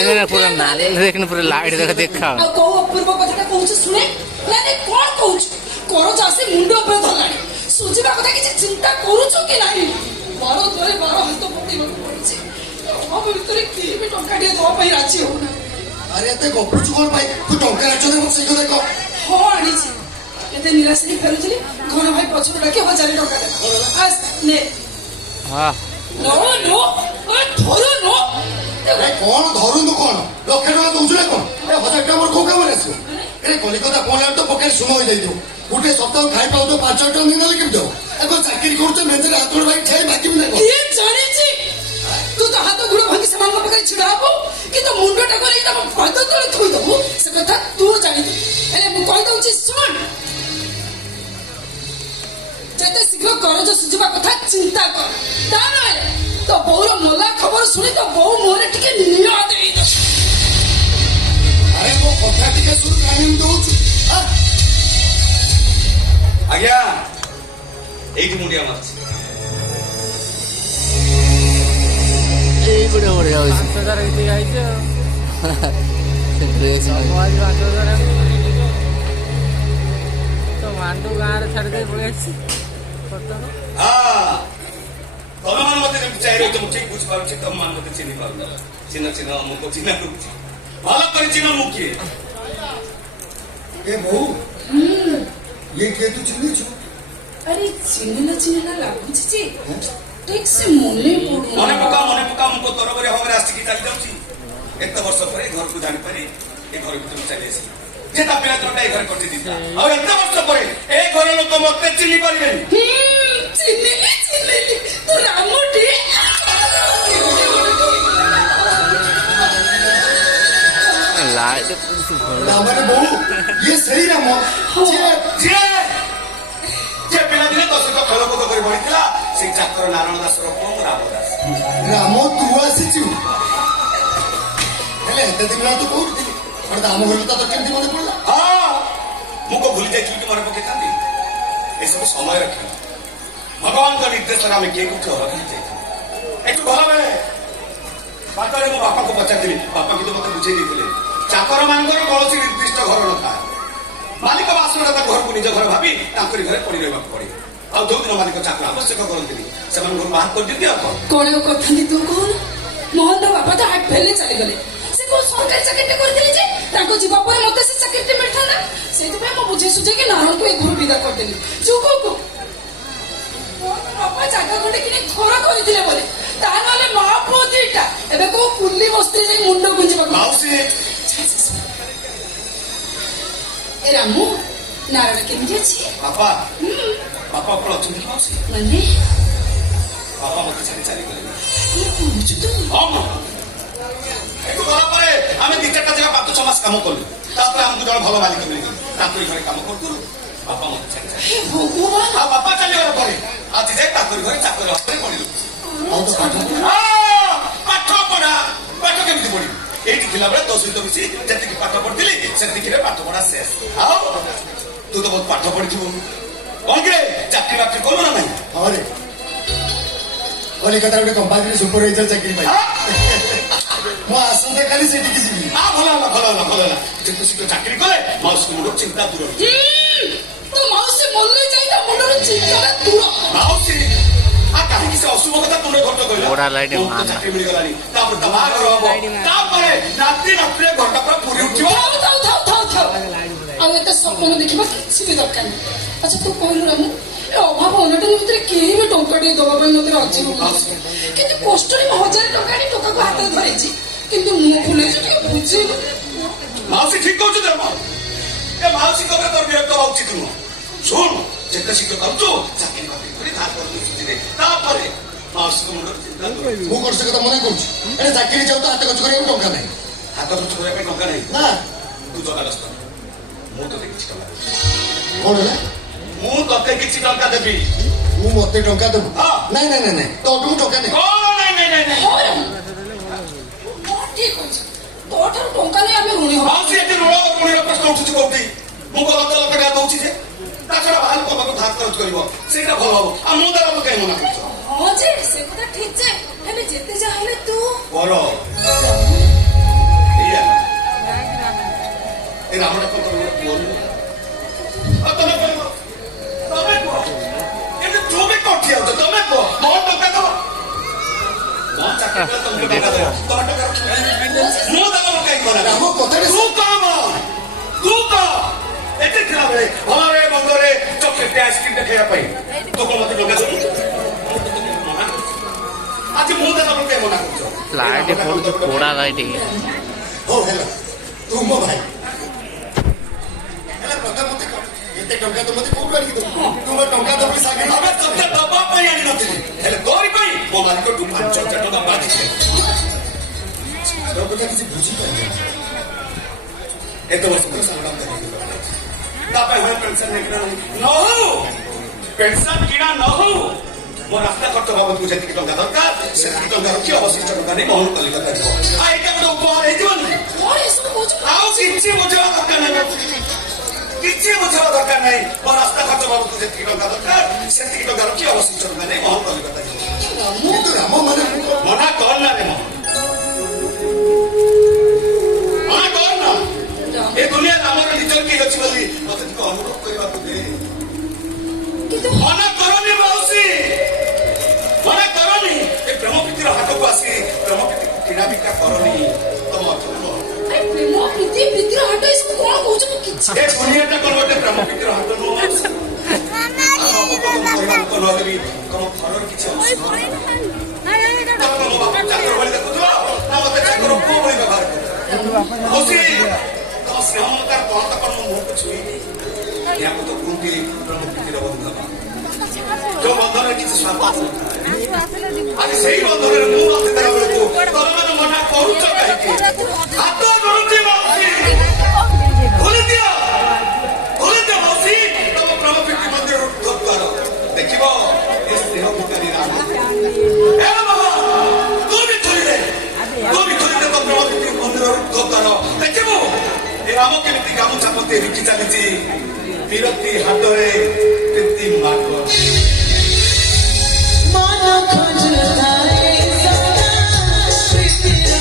ଏങ്ങനെ ପୁରା ନାଲି ଦେଖିନି ପୁରା ଲାଇଟ୍ ଦେଖ ଦେଖା ଆଉ କୋଉ ଅପୂର୍ବ କଥାଟା କହୁଛୁ ଶୁଣେ ନାଇଁ କଣ କହୁଛୁ କରଜ ଆସି ମୁଣ୍ଡ ଉପରେ ଧରିଲାଣି ସୁଝିବା କଥା କିଛି ଚିନ୍ତା କରୁଛୁ କି ନାହିଁ ବର ଦ୍ୱାରେ ବର ହାତ ପକେଇବାକୁ ପଡୁଛି ଅଭାବ ଭିତରେ କିଏ ବି ଟଙ୍କାଟିଏ ଦେବା ପାଇଁ ରାଜି ହଉନା ଆରେ ଏତେ ଗପୁଛୁ କଣ ପାଇଁ ତୁ ଟଙ୍କା ରାଜ୍ୟ ଦେବ ସେଇ କଥା କହ ହଁ ଆଣିଛି ଏତେ ନିରାଶରେ ଫେରୁଥିଲି ଘର ଭାଇ ପଛକୁ ଡାକି 1000 ଟଙ୍କା ଦେବା ଆସ ନେ ହଁ नो नो ଧରୁ नो କଣ ଧରୁନୁ କଣ ଲକ୍ଷେ ଟଙ୍କା ଦଉଛୁ ନା କଣ 1000 ଟଙ୍କା ମୋର କୋଉ କାମରେ ଆସିବ ଏ କଲିକତା ପହଞ୍ଚିଲା ତ ପକେଟ ଶୂନ ହୋଇଯାଇଥିବ ଗୋଟେ ସପ୍ତାହ ଖାଇ ପାଉଥିବ 5 ଟଙ୍କା ନେଇଗଲେ କେମିତି ହବ ଆଗ ଚାକିରି କରୁଛ ମେଜର ହାତ ଭାଇ ଛାଇ ମାଗିବି ନା କଣ କିଏ ଜାଣିଛି ତୁ ତ ହାତ ଗୋଡ଼ ଭାଙ୍ଗି ସେମାନଙ୍କ ପାଖରେ ଛିଡା ହବୁ କିନ୍ତୁ ମୁଣ୍ଡଟାକୁ ନେଇ ତମ ପାଦ ତଳେ ଥୋଇଦବୁ ସେ କଥା ତୁ ଜାଣିଛୁ ହେଲେ ମୁଁ କହିଦଉଛି ଶୁଣ ଯେତେ ଶୀଘ୍ର କରଜ ସୁଝିବା କଥା ଚିନ୍ତା କର ତା ନହେଲେ ତୋ ବୋଉର ମଲା ଖବର ଶୁଣି ତୋ ବୋଉ ମୁହଁରେ ଟିକେ ନିଆଁ ଦେଇଦ ଆରେ ମୋ କଥା ଟିକେ ଶୁଣୁ କାହିଁକି ଦଉଛୁ ଆଜ୍ଞା ଏଇଠି ମୁଣ୍ଡିଆ ମାରୁଛି ଏଇ ଗୋଟେ ଗୋଟେ ଯାଉଛି 5000 ଏଇଠି ଆଇଛି ଆଉ ସେ ଡ୍ରେସ୍ ଆଜି 5000 ତ ମାଣ୍ଡୁ ଗାଁରେ ଛାଡ଼ି ଦେଇ ପଳେଇ ଆସିଛି ତମେ ମାନେ ମତେ ଯେମିତି ଚାହିଁ ରହିଛ ମୁଁ ଠିକ ବୁଝିପାରୁଛି ତମ ମାନେ ମତେ ଚିହ୍ନି ପାରୁନ ଚିହ୍ନ ଚିହ୍ନ ମୁଁ ତ ଚିହ୍ନା କରୁଛି ଭଲ କରି ଚିହ୍ନ ମୁଁ କିଏ ଏ ବୋଉ ये किए तू चिन्ह छु अरे चिन्हना लाଗୁଛି ଯେ ଠିକ ସେ ମନେ ପକା ମୁଁ ତରବରେ ହବରେ ଆସିକି ଚାଲି ଯାଉଛି ଏତେ ବର୍ଷ ପରେ ଘରକୁ ଜାଣିପାରି ଏ ଘର ଭିତରକୁ ଚାଲି ଆସିଲି ଯେ ତା ପିଲା ତରଟା ଏ ଘରେ କଟି ଦେଇଥିଲା ଆଉ ଏତେ ବର୍ଷ ପରେ ଏ ଘର ଲୋକ ମତେ ଚିହ୍ନି ପାରିବେନି ଚିହ୍ନିଲି ତୁ ରାମଟି ଲାଇଟ୍ रामाने बहु ये सही राम ଯେ ପିଲାଦିନେ ତୋ ସହିତ ଖେଳକୁଦ କରି ବଢିଥିଲା ସେଇ ଚାକର ନାରାୟଣ ଦାସର ପୁଅ ମୁଁ ରାମ ଦାସ राम तू आसीचु हेले एते दिन तू कोउठी और दाम घर तो केमती मने पड़ला ମୁଁ କଣ ଭୁଲି ଯାଇଥିଲି କି ମନେ ପକେଇଥାନ୍ତି ଏସବୁ ସମୟ ରଖେ ଭଗବାନଙ୍କ ନିର୍ଦ୍ଦେଶରେ ଆମେ କିଏ କୋଉଠି ଅଲଗା ହେଇଯାଇଥାଉ ଏଠୁ ଗଲାବେଳେ ବାଟରେ ମୋ ବାପାଙ୍କୁ ପଚାରିଥିଲି ବାପା କିନ୍ତୁ ମତେ ବୁଝେଇ ଦେଇଥିଲେ ଚାକର ମାନଙ୍କର କୌଣସି ନିର୍ଦ୍ଦିଷ୍ଟ ଘର ନଥାଏ ମାଲିକ ବାସନା ତା ଘରକୁ ନିଜ ଘର ଭାବି ତାଙ୍କରି ଘରେ ପଡି ରହିବାକୁ ପଡେ ଆଉ ଯୋଉଦିନ ମାଲିକ ଚାକର ଆବଶ୍ୟକ କରନ୍ତିନି ସେମାନଙ୍କୁ ଘରୁ ବାହାର କରିଦିଅନ୍ତି ଆଉ କଣ କରିଥାନ୍ତି ତୁ କହୁନ ମୋହନ ବାପା ତ ହାଟ ଫେଲେ ଚାଲିଗଲେ ସେ କୋଉ ସରକାରୀ ଚାକିରିଟେ କରିଥିଲେ ଯେ ତାଙ୍କୁ ଯିବା ପରେ ମତେ ସେ ଚାକିରିଟେ ମିଳିଥାନ୍ତା ସେଇଥିପାଇଁ ମୁଁ ବୁଝେଇ ସୁଝେଇକି ନାରଙ୍କୁ ଏ ଘରୁ ବିଦା କରିଦେଲି ଚୁକୁକୁ ବାପା ଜାଗା ଗୋଟେ କିଣି ଘର କରିଥିଲେ ବୋଲି ତା ନହେଲେ ମା ପୁଅ ଦିଟା ଏବେ କୋଉ କୁଲି ବସ୍ତିରେ ଯାଇ ମୁଣ୍ଡ ଗୁଞ୍ଜିବାକୁ ମାଉସୀ ଏ ରାମୁ ନାରାୟଣ କେମିତି ଅଛି ବାପା ଅକଳ ଅଛନ୍ତି ମାଉସୀ ମାନେ ବାପା ମତେ ଛାଡି ଚାଲିଗଲେଣି କହୁଛୁ ତୁ ଏଠୁ ଗଲା ପରେ ଆମେ 2-4ଟା ଜାଗା 5-6 ମାସ କାମ କଲୁ ତାପରେ ଆମକୁ ଜଣେ ଭଲ ମାଲିକ ମିଳିଗଲେ ତାଙ୍କରି ଘରେ କାମ କରୁଥିଲୁ ବାପା ମତେ ଛାଡି ଭଗବାନ ଆଉ ବାପା ଚାଲିଗଲା ପରେ ଆଜି ଯାଇ ତାଙ୍କରି ଘରେ ଚାକରି ହାତରେ ପଡିଲୁ ଆଉ ତ ପାଠ କେମିତି ପଢିବି ଏଇଠି ଥିଲାବେଳେ ତୋ ସହିତ ମିଶି ଯେତିକି ପାଠ ପଢିଥିଲି ସେତିକିରେ ପାଠ ପଢା ଶେଷ ଆଉ ତୁ ତ ବହୁତ ପାଠ ପଢିଥିବୁ କଣ କିରେ ଚାକିରି ବାକିରି କଲୁ ନା ନାହିଁ अरे कलिकता गोटे कंपानी सुपरवाइजर चाकरी पाई मो आसंता काली सेठी की जीवी ଭଲ ହେଲା ଯେତେ ଶୀଘ୍ର ଚାକିରି କଲେ ମାଉସୀ ମୁଣ୍ଡ ଚିନ୍ତା ଦୂର ତୁ ମାଉସୀ ମଲେ ଯାଇ ତା ମୁଣ୍ଡରୁ ଚିନ୍ତାଟା ଦୂର ମାଉସୀ କାହିଁକି ସେ ଅଶୁଭ କଥା ତୁମେ ଘଟ କହିଲା ବଢା ଲାଇଟ୍ ଚାକିରି ମିଳିଗଲାଣି ତାପରେ ତା ବାହାଘର ହବ ତାପରେ ରାତିରେ ଘରଟା ପୁରା ପୁରୀ ଉଠିବ ଥାଉ ଆଉ ଏତେ ସ୍ୱପ୍ନ ଦେଖିବା କିଛି ବି ଦରକାର ନାହିଁ ଆଚ୍ଛା ତୁ କହିଲୁ ରାମୁ ଏ ଅଭାବ ଅନଟନ ଭିତରେ କେହି ବି ଟଙ୍କାଟିଏ ଦବା ପାଇଁ ମତେ ରାଜି ହଉନାହାନ୍ତି କିନ୍ତୁ କଷ୍ଟରେ ମୁଁ 1000 ଟଙ୍କା ଆଣି ଟଙ୍କାକୁ ହାତରେ ଧରେଇଛି କିନ୍ତୁ ମୁଁ ଭୁଲେଇଛି ଟିକେ ବୁଝେଇବୁ ମାଉସୀ ଠିକ କହୁଛୁ ଧର୍ମ ଏ ମାଉସୀଙ୍କ ଉପରେ ତୋର ବିରକ୍ତ ହବା ଉଚିତ ନୁହଁ ଶୁଣ ଯେତେ ଶୀଘ୍ର କରୁଛୁ ଚାକିରି ବାକିରି କରି ଧାର କରିଛୁ ସୁଝିରେ ତାପରେ ମାଉସୀଙ୍କ ମୁଣ୍ଡରେ ଚିନ୍ତା ଦୂର मु करछ कथा मने करछ एने चाकरी जाऊ तो हाथ खर्च करे टंका नाही ହାତ ଖର୍ଚ୍ଚ କରିବା ପାଇଁ ଟଙ୍କା ନାହିଁ ना ତୁ ଜଗାଗ୍ରସ୍ତ ମୁଁ ତତେ କିଛି ଟଙ୍କା ଦେବି कोण है ମୁଁ ତତେ କିଛି ଟଙ୍କା ଦେବି मु मते टंका देबो हाँ। नहीं तो मु टंका नहीं କଣ ନାଇଁ ଠିକ ଅଛି ତୋଠାରୁ ଟଙ୍କା ନେଇ ଆମେ ଋଣୀ ହବା ମାଉସୀ ଏଠି ଋଣ ଋଣୀର ପ୍ରଶ୍ନ ଉଠୁଛି କୋଉଠି ମୁଁ କଣ 10 ଲକ୍ଷ ଟଙ୍କା ଦଉଛି ଯେ ତା ଛଡା ବାହାର ଲୋକଙ୍କୁ ଧାର ଖର୍ଚ୍ଚ କରିବ ସେଇଟା ଭଲ ହବ ଆଉ ମୁଁ ତାର କାହିଁ ମନା କରୁଛ ହଁ ଯେ ସେ କଥା ଠିକ ଯେ ହେଲେ ଯେତେ ଯାହା ହେଲେ ତୁ ବର ମନା ରାମ କଥାଟା ତୁ କମ ତୁ କହ ଏତେ ଥିଲାବେଳେ ଭଲରେ ମନ୍ଦରେ ଚକଲେଟ ଆଇସ୍କ୍ରିମଟା ଖାଇବା ପାଇଁ ତୁ କଣ ମତେ ଟଙ୍କା ଦେବୁ ମନା କରୁଛୁ ଆଜି ମୁଁ ଦେଲା ଲୋକେ ମନା କରୁଛ ଲାଇଟ୍ ପଡୁଛି ପୋଡ଼ା ଲାଇଟ୍ ହଉ ହେଲା ତୁ ମୋ ଭାଇ ହେଲା ଟଙ୍କା ମତେ କହ ଏତେ ଟଙ୍କା ତ ମତେ କୋଉଠୁ ଆଣିକି ଦେବୁ ତୁ ମୋ ଟଙ୍କା ଦେବୁ ସାଙ୍ଗରେ ଆମେ ତତେ ଦବା ପାଇଁ ଆଣିନଥିଲି ହେଲେ ତୋରି ପାଇଁ ମୋ ମାଲିକଠୁ 5,000 ଟଙ୍କା ବାଜିছে କଥା କିଛି ବୁଝିପାରିଲି ଏତେ ବର୍ଷ ପରେ ସଂଗ୍ରାମ ତା ପାଇଁ ହୁଏ ପେନସନ କିଣା ନ ହଉ ପେନସନ କିଣା ନ ହଉ ମୋ ରାସ୍ତା ଖର୍ଚ୍ଚ ବାବଦକୁ ଯେତିକି ଟଙ୍କା ଦରକାର ସେତିକି ଟଙ୍କା ରଖି ଅବଶିଷ୍ଟ ଟଙ୍କା ନେଇ ମହଲ କଲିକତା ଯିବ ଆଉ ଏଇଟା ଗୋଟେ ଉପହାର ହେଇଯିବନି କଣ ଏସବୁ କହୁଛୁ ଆଉ କିଛି ବୁଝିବା ଦରକାର ନାହିଁ କିଛି ବୁଝିବା ଦରକାର ନାହିଁ ମୋ ରାସ୍ତା ଖର୍ଚ୍ଚ ବାବଦକୁ ଯେତିକି ଟଙ୍କା ଦରକାର ସେତିକି ଟଙ୍କା ରଖି ଅବଶିଷ୍ଟ ଟଙ୍କା ନେଇ ମହଲ କଲିକତା ଯିବ କିନ୍ତୁ ରାମ ମାନେ ମନା କର ନା ରେ ମନା କର ନା ଏ ଦୁନିଆରେ ଆମର ନିଜର କେହି ଅଛି ବୋଲି ମତେ ଟିକେ ଅନୁଭବ କରିବାକୁ ଦେ କିନ୍ତୁ ମନା କରନି ମାଉସୀ ମନା କରନି ଏ ପ୍ରେମ ପ୍ରୀତିର ହାତକୁ ଆସି ପ୍ରେମ ପ୍ରୀତିକୁ କିଣା ବିକା କରନି ତମ ଅର୍ଥ ଆରେ ପ୍ରେମ ପ୍ରୀତିର ହାଟ ଏସବୁ କଣ କହୁଛୁ ତୁ କିଛି ଏ ଦୁନିଆଟା କଣ ଗୋଟେ ପ୍ରେମ ପ୍ରୀତିର ହାତ ନୁହଁ ମାଉସୀ ନହେଲେ ବି ତମ ଘରର କିଛି ଅଛି ତମ ବାପା ଚାକର ଭଳି ଦେଖୁଥିବ ନା ମତେ ଚାକର ପୁଅ ଭଳି ବ୍ୟବହାର କରୁଛ ମାଉସୀ ତମ ସ୍ନେହମତାର ପହଁତା କଣ ମୋ ମୁହଁକୁ ଛୁଇଁନି ୟାକୁ ତ କୁହନ୍ତି ପ୍ରେମ ପ୍ରୀତିର ବନ୍ଧନ ଯୋଉ ବନ୍ଧନରେ କିଛି ସ୍ୱାର୍ଥ ଆଜି ସେଇ ବନ୍ଧନରେ ମୁଁ ନଥିଲା ବେଳକୁ ତମମାନେ ମନା କରୁଛ କାହିଁକି ହାତ ଧରୁଛି ମାଉସୀ ଭୁଲିଦିଅ ମାଉସୀ ତମ ପ୍ରେମ ପ୍ରୀତି ମନ୍ଦିର ଦ୍ୱାର ଦେଖିବ ଏ ସ୍ନେହ ଭିକାରୀ ରାମ ଏ ବାବା ତୁ ବି ଖୋଲିଲେ ତମ ପ୍ରେମ ପ୍ରୀତି ମନ୍ଦିର ଦ୍ୱାର ଦେଖିବୁ ଏ ରାମ କେମିତି ଗାମୁଛା ପତେ ବିକି ଚାଲିଛି ବିରକ୍ତି ହାତରେ ପ୍ରୀତି ମାଗ ମନ ଖୋଜୁଥାଏ ସଦା ପ୍ରୀତିର